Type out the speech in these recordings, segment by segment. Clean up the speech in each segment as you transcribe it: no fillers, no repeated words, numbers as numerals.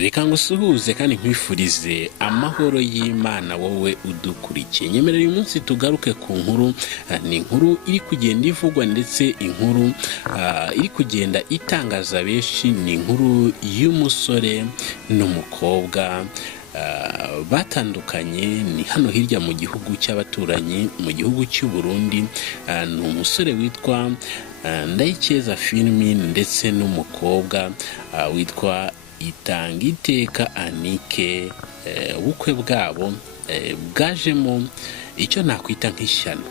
Reka ngusuhuze kandi nkwifurize amahoro y'Imana wowe udukurikiye. Nyemerera uyu munsi tugaruke ku nkuru, ni inkuru iri kugenda ivugwa ndetse inkuru iri kugenda itangaza benshi. Ni inkuru y'umusore n'umukobwa batandukanye, ni hano hirya mu gihugu cy'abaturanyi, mu gihugu cy'u Burundi. Ni umusore witwa Ndayikeza Firmin ndetse n'umukobwa witwa Itangiteka Anike. Ubukwe bwabo bwajemo icyo nakwita nk'ishyano,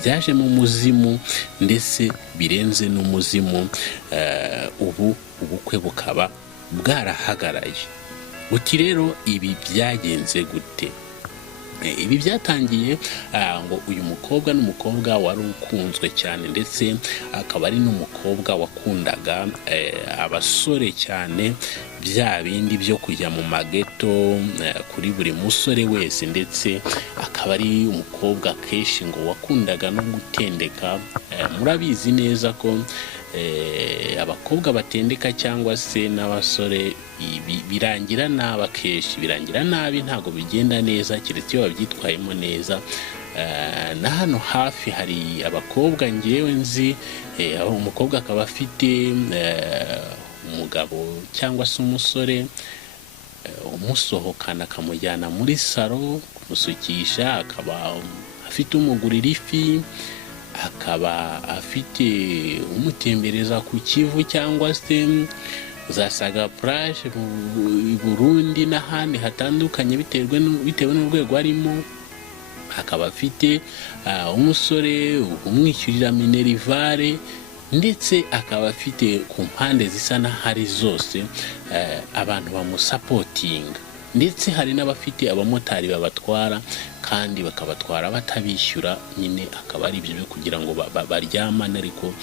byajemo umuzimu ndetse birenze n'umuzimu. Ubu ubukwe bukaba bwarahagaraye. Uti rero ibi byagenze gute? Ibi byatangiye ngo uyu mukobwa n'umukobwa wari ukunzwe cyane, ndetse akaba ari n'umukobwa wakundaga abasore cyane, bya bindi byo kujya mu mageto kuri buri musore wese, ndetse akaba ari umukobwa kenshi ngo wakundaga no gutendeka. Murabizi neza ko abakobwa batendeka cyangwa se n'abasore birangira nabi, akenshi birangira nabi, ntabwo bigenda neza keretse iyo babyitwayemo neza. Na hano hafi hari abakobwa ngewe nzi, umukobwa akaba afite umugabo cyangwa se umusore umusohokana akamujyana muri salo kumusukisha, akaba afite umugurira ifi, akaba afite umutembereza ku Kivu cyangwa se za Saga Plage mu Burundi n'ahandi hatandukanye bitewe n'urwego arimo. Akaba afite umusore umwishyurira minerivare, ndetse akaba afite ku mpande zisa n'ahari zose abantu bamusapotinga, ndetse hari n'abafite abamotari babatwara kandi bakabatwara batabishyura. Nyine akaba ari ibyo kugira ngo baryamane, ariko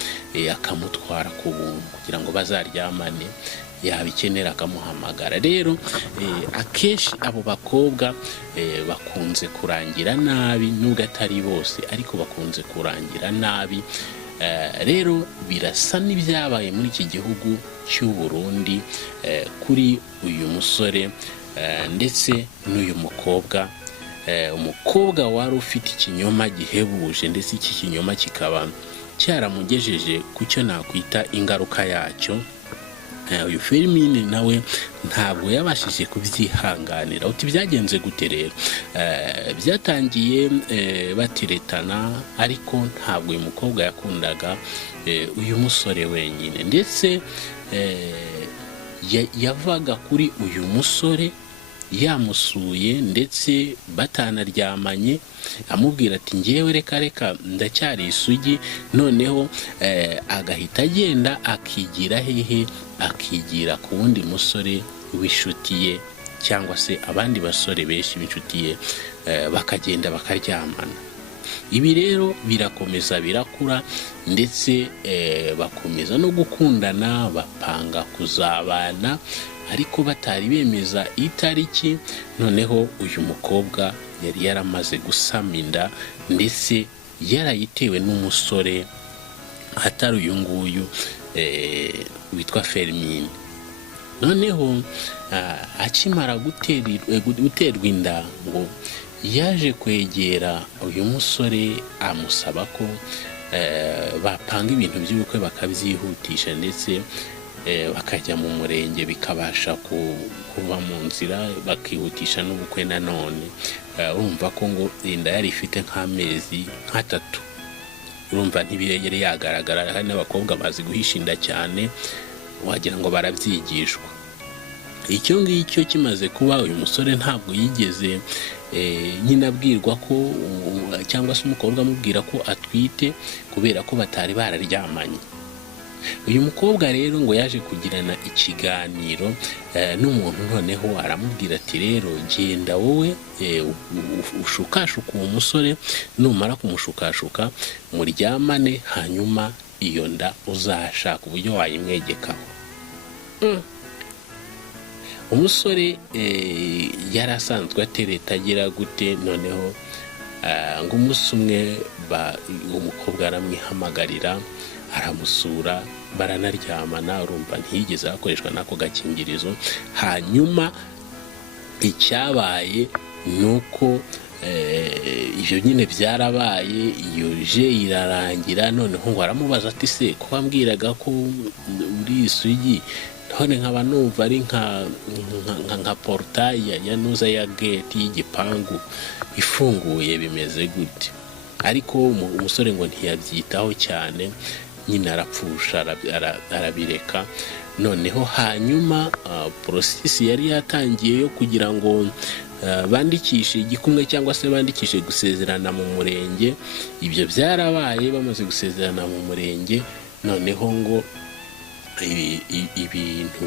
akamutwara ku buntu kugira ngo bazaryamane, yabikenera akamuhamagara. Rero akenshi abo bakobwa bakunze kurangira nabi, nubwo atari bose ariko bakunze kurangira nabi. Rero birasa n'ibyabaye muri iki gihugu cy'u Burundi kuri uyu musore ndetse n'uyu mukobwa. Umukobwa wari ufite ikinyoma gihebuje, ndetse iki kinyoma kikaba cyaramugejeje ku cyo nakwita ingaruka yacyo. Uyu Firmin nawe ntabwo yabashije kubyihanganira. Uti byagenze gute rero? Byatangiye bateretana, ariko ntabwo uyu mukobwa yakundaga uyu musore wenyine, ndetse yavaga kuri uyu musore yamusuye ndetse batanaryamanye, amubwira ati ngewe reka ndacyari isugi. Noneho agahita agenda akigira hehe, akigira ku wundi musore w'inshuti ye, cyangwa se abandi basore benshi b'inshuti ye, bakagenda bakaryamana. Ibi rero birakomeza birakura, ndetse bakomeza no gukundana, bapanga kuzabana, ariko batari bemeza itariki. Noneho uyu mukobwa yari yaramaze gusama inda, ndetse yarayitewe n'umusore atari uyu nguyu witwa Firmin. Noneho akimara guterwa inda, ngo yaje kwegera uyu musore amusaba ko bapanga ibintu by'ubukwe bakabyihutisha, ndetse bakajya mu murenge bikabasha kuva mu nzira, bakihutisha n'ubukwe. Nanone urumva ko ngo inda yari ifite nk'amezi nk'3. Urumva ntibirengere yagaragara. Hari n'abakobwa bazi guhisha inda cyane, wagira ngo barabyigishwa. Icyo ngicyo kimaze kuba, uyu musore ntabwo yigeze nyine abwirwa ko, cyangwa se umukobwa amubwira ko atwite, kubera ko batari bararyamanye. Uyu mukobwa rero ngo yaje kugirana ikiganiro n'umuntu, noneho aramubwira ati rero genda wowe ushukashuka uwo musore, numara kumushukashuka muryamane, hanyuma iyo nda uzashaka uburyo wayimwegekaho. Umusore yari asanzwe atereta agira gute. Noneho ngo umunsi umwe umukobwa aramwihamagarira, aramusura baranaryamana, urumva ntiyigeze hakoreshwa n'ako gakingirizo. Hanyuma icyabaye nuko ibyo nyine byarabaye, iyo je irarangira. Noneho ngo aramubaza ati se ko wambwiraga ko uri isugi, none nkaba numva ari nka portail ya nuza ya gate y'igipangu ifunguye, bimeze gute? Ariko umusore ngo ntiyabyitaho cyane, nyine arapfusha arabireka. Noneho hanyuma process yari yatangiye yo kugira ngo bandikishe igikumwe cyangwa se bandikishe gusezerana mu murenge. Ibyo byarabaye, bamaze gusezerana mu murenge. Noneho ngo ibintu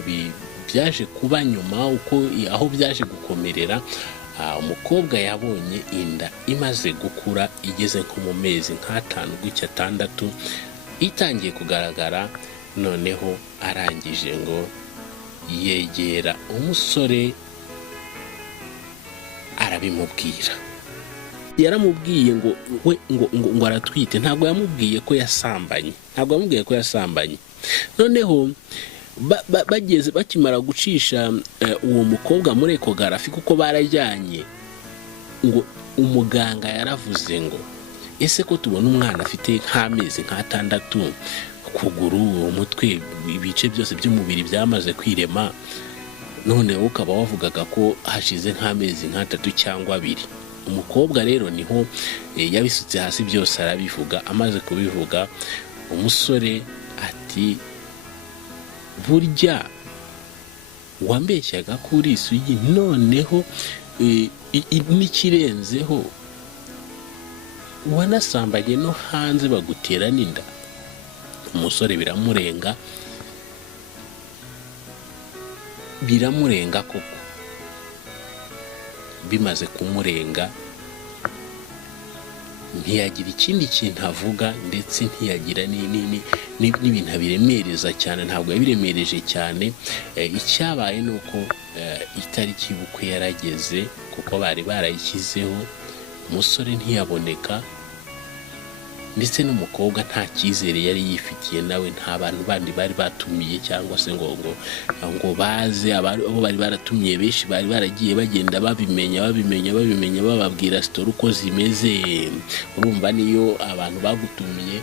byaje kuba nyuma, uko aho byaje gukomerera, umukobwa yabonye inda imaze gukura, igeze nko mu mezi nk'5 gutya 6, itangiye kugaragara. Noneho arangije ngo yegera umusore arabimubwira. Yaramubwiye ngo we ngo aratwite, ntabwo yamubwiye ko yasambanye. Noneho bageze bakimara gucisha uwo mukobwa muri ekogarafi, kuko barajyanye, ngo umuganga yaravuze ngo ese ko tubona umwana afite nk'amezi nk'6, kuguru, umutwe, ibice byose by'umubiri byamaze kwirema, none ukaba wavugaga ko hashize nk'amezi nk'3 cyangwa 2. Umukobwa rero niho yabisutse hasi byose arabivuga. Amaze kubivuga, umusore ati burya wambeshyaga ko uri isugi, noneho n'ikirenzeho wanasambanye no hanze bagutera n'inda. Umusore biramurenga koko. Bimaze kumurenga, ntiyagira ikindi kintu avuga, ndetse ntiyagira n'ibintu biremereza cyane, ntabwo yabiremereje cyane. Icyabaye ni uko itariki y'ubukwe yarageze, kuko bari barayishyizeho. Umusore ntiyaboneka, ndetse n'umukobwa nta cyizere yari yifitiye nawe. Nta bantu bandi bari batumiye, cyangwa se ngo baze. Abo bari baratumiye benshi bari baragiye bagenda babimenya, bababwira story uko zimeze. Urumva niyo abantu bagutumiye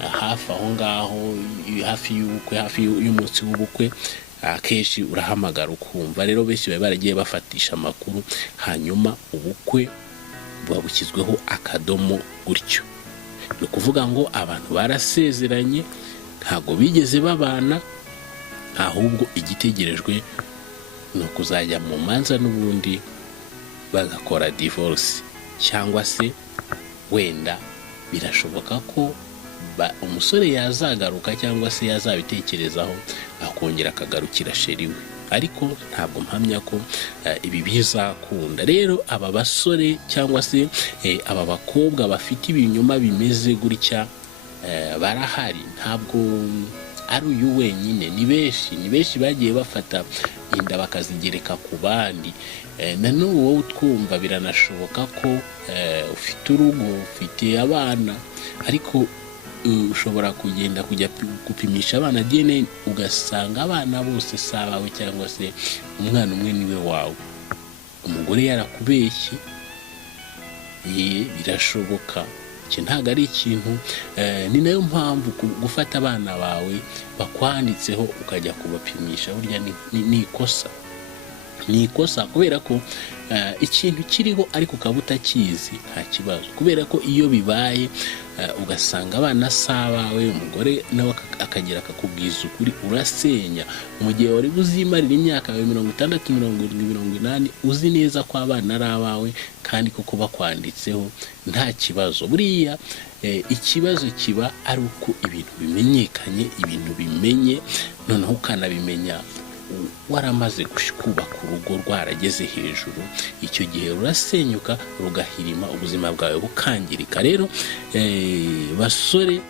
hafi aho ngaho, hafi y'ubukwe, hafi y'umunsi w'ubukwe, akenshi urahamagara ukumva. Rero benshi bari baragiye bafatisha amakuru, hanyuma ubukwe bwabushyizweho akadomo gutyo. Ni ukuvuga ngo abantu barasezeranye, ntabwo bigeze babana, ahubwo igitegerejwe ni ukuzajya mu manza n'ubundi bagakora divorce, cyangwa se wenda birashoboka ko umusore yazagaruka, cyangwa se yazabitekerezaho akongera akagarukira sheri we. Ariko ntabwo mpamya ko ibi bizakunda. Rero aba basore cyangwa se aba bakobwa bafite ibinyoma bimeze gutya barahari, ntabwo ari uyu wenyine, ni benshi bagiye bafata inda bakazigereka ku bandi. Nanone wowe utwumva biranashoboka ko ufite urugo, ufite abana, ariko ushobora kujya gupimisha abana DNA, ugasanga abana bose si abawe, cyangwa se umwana umwe niwe wawe. Umugore yarakubeshye, birashoboka. Iki ntabwo ari ikintu. Ni nayo mpamvu gufata abana bawe bakwanditseho ukajya kubapimisha, burya ni ikosa. Ni ikosa, kubera ko ikintu kiriho ariko ukaba utakizi, nta kibazo. Kubera ko iyo bibaye ugasanga abana si abawe, umugore nawe akagira akakubwiza ukuri, urasenya. Mu gihe wari buzimarira imyaka 60, 70, 80, uzi neza ko abana ari abawe, kandi koko bakwanditseho, nta kibazo. Buriya ikibazo kiba ari uko ibintu bimenyekanye, ibintu bimenye, noneho ukanabimenya waramaze kubaka urugo rwarageze hejuru. Icyo gihe rurasenyuka, rugahirima, ubuzima bwawe bukangirika. Rero basore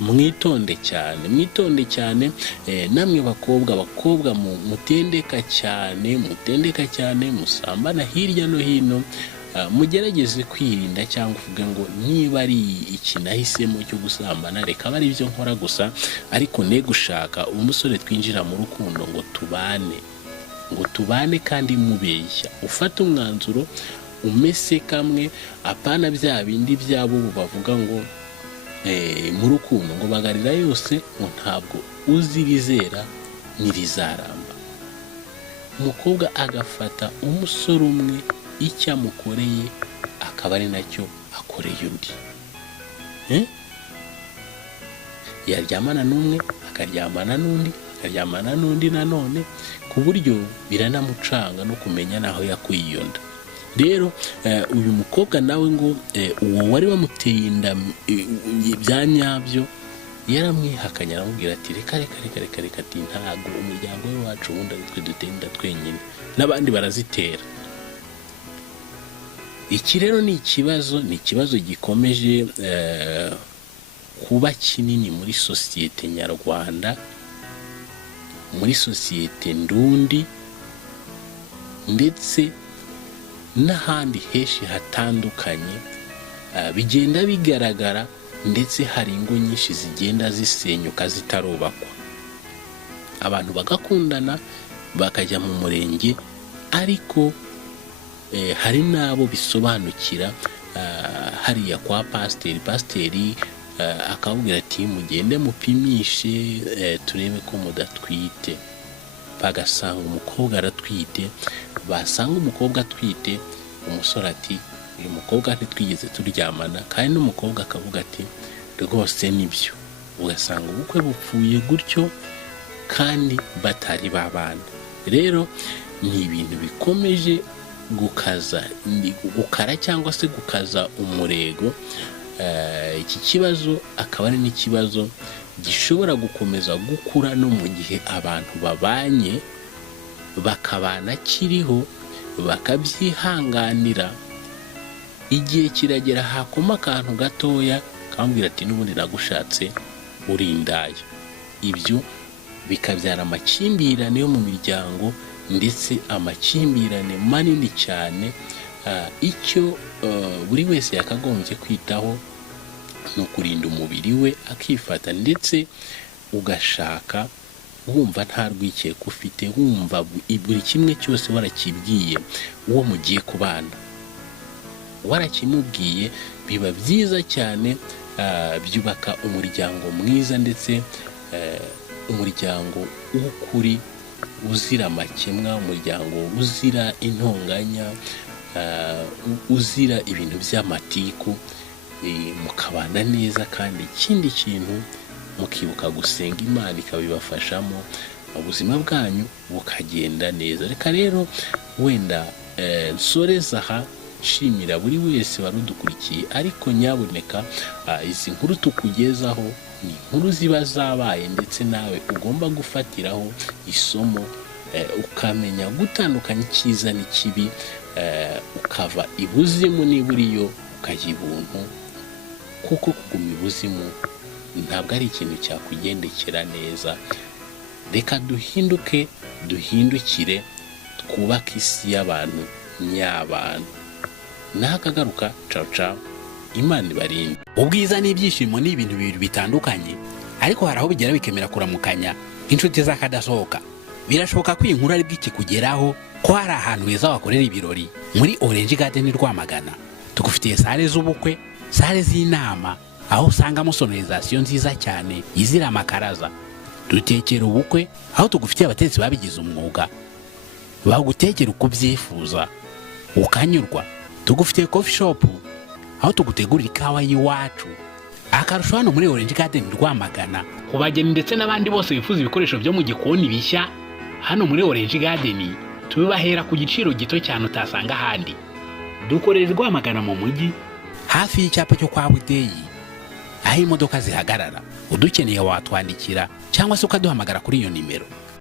mwitonde cyane, namwe bakobwa mutendeka cyane, musambana hirya no hino. mugerageze kwirinda cyangwa uvuge ngo niba ari iki nahisemo cyo gusambana reka aba ari byo nkora gusa, ariko ne gushaka umusore twinjira mu rukundo ngo tubane kandi mubeshya. Ufata umwanzuro umese kamwe, apana bya bindi byabo bavuga ngo mu rukundo ngo bagarira yose ngo ntabwo uzi bizera n'irizaramba. Umukobwa agafata umusore umwe icyo amukoreye akaba ari nacyo akoreye undi. Yaryamana n'umwe akaryamana n'undi nanone, ku buryo biranamucanga no kumenya naho yakuye iyo nda. Rero uyu mukobwa nawe ngo uwo wari wamuteye inda bya nyabyo yaramwihakanye, aramubwira ati reka ati ntago umuryango we wacu wundi ari twe duteye inda twenyine, n'abandi barazitera. Iki rero ni ikibazo gikomeje kuba kinini muri sosiyete nyarwanda, muri sosiyete ndundi, ndetse n'ahandi henshi hatandukanye bigenda bigaragara, ndetse hari ingo nyinshi zigenda zisenyuka zitarubakwa. Abantu bagakundana bakajya mu murenge, ariko hari n'abo bisobanukira hariya kwa pasiteri akabwira ati mugende mupimishe turebe ko mudatwite. Bagasanga umukobwa aratwite, basanga umukobwa atwite, umusore ati uyu mukobwa ntitwigeze turyamana, kandi n'umukobwa akavuga ati rwose nibyo. Ugasanga ubukwe bupfuye gutyo kandi batari babana. Rero ni ibintu bikomeje gukara cyangwa se gukaza umurego. Iki kibazo akaba ari n'ikibazo gishobora gukomeza gukura no mu gihe abantu babanye, bakabana kiriho, bakabyihanganira. Igihe kiragera hakoma akantu gatoya kambwira ati n'ubundi nagushatse uri indaya. Ibyo bikabyara amakimbirane yo mu miryango, ndetse amakimbirane manini cyane. Icyo buri wese yakagombye kwitaho ni ukurinda umubiri we, akifata, ndetse ugashaka wumva nta rwikeko ufite, wumva buri kimwe cyose warakibwiye uwo mugiye kubana, warakimubwiye. Biba byiza cyane, byubaka umuryango mwiza, ndetse umuryango w'ukuri uzira amakemwa, umuryango uzira intonganya, uzira ibintu by'amatiku, mukabana neza. kandi ikindi kintu mukibuka gusenga Imana ikabibafashamo, ubuzima bwanyu bukagenda neza. Reka rero wenda nsoreza aha, nshimira buri wese warudukurikiye, ariko nyaboneka izi nkuru tukugezaho ni inkuru ziba zabaye, ndetse nawe ugomba gufatiraho isomo, ukamenya gutandukanya icyiza n'ikibi, ukava ibuzimu niba uriyo ukajya ibuntu, kuko kuguma ibuzimu ntabwo ari ikintu cyakugendekera neza. Reka duhindukire, twubake isi y'abantu nyabantu. Nakagaruka, ciao, Imana ibarinde. Ubwiza n'ibyishimo ni ibintu bibiri bitandukanye, ariko hari aho bigera bikemera kuramukanya nk'inshuti z'akadasohoka. Birashoboka ko inkuru ari bw'ikikugeraho, ko hari ahantu heza wakorera ibirori muri Orange Garden Rwamagana. Tugufitiye sale z'ubukwe, sale z'inama, aho usangamo sonorization nziza cyane izira amakaraza. Dutekera ubukwe, aho tugufitiye abatetsi babigize umwuga, bagutekera uko ubyifuza ukanyurwa. Tugufitiye coffee shop, aho tugutegurira ikawa y'iwacu. Akarusho hano muri Orange Garden Rwamagana, kubageni ndetse n'abandi bose bifuza ibikoresho byo mu gikoni bishya, hano muri Orange Garden tubibahera ku giciro gito cyane utasanga ahandi. Dukorera Rwamagana mu mujyi, hafi y'icyapa cyo kwa Budeyi, aho imodoka zihagarara. Udukeneye watwandikira cyangwa se ukaduhamagara kuri iyo nimero.